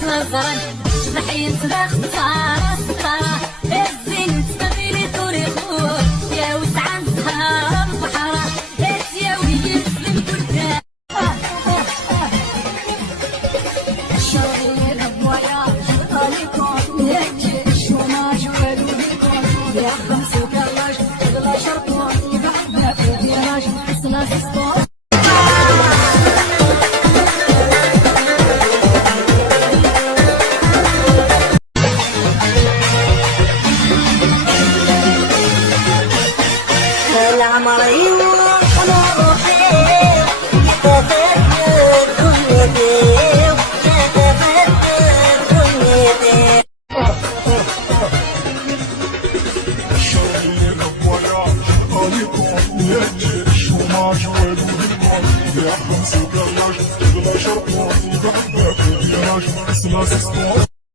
تنظرن شبحين صداخ صارة صارة الزين تستغيلي طريقور يا وسعان سهرة البحرة يا ويا سلم كلها الشرير بويا عليكم يجي الشوماج والوليكم يا خمس وكلاش تغلى شرطون يبعدنا في ديراج سلاس سبور العمري وانا روحي يتفكر دنيتي يتفكر دنيتي الشرير بويا عليكم يجي الشوماج والوليكم يا خمس وكلاش تغلى شرطون يبعدنا في ديراج سلاس سبور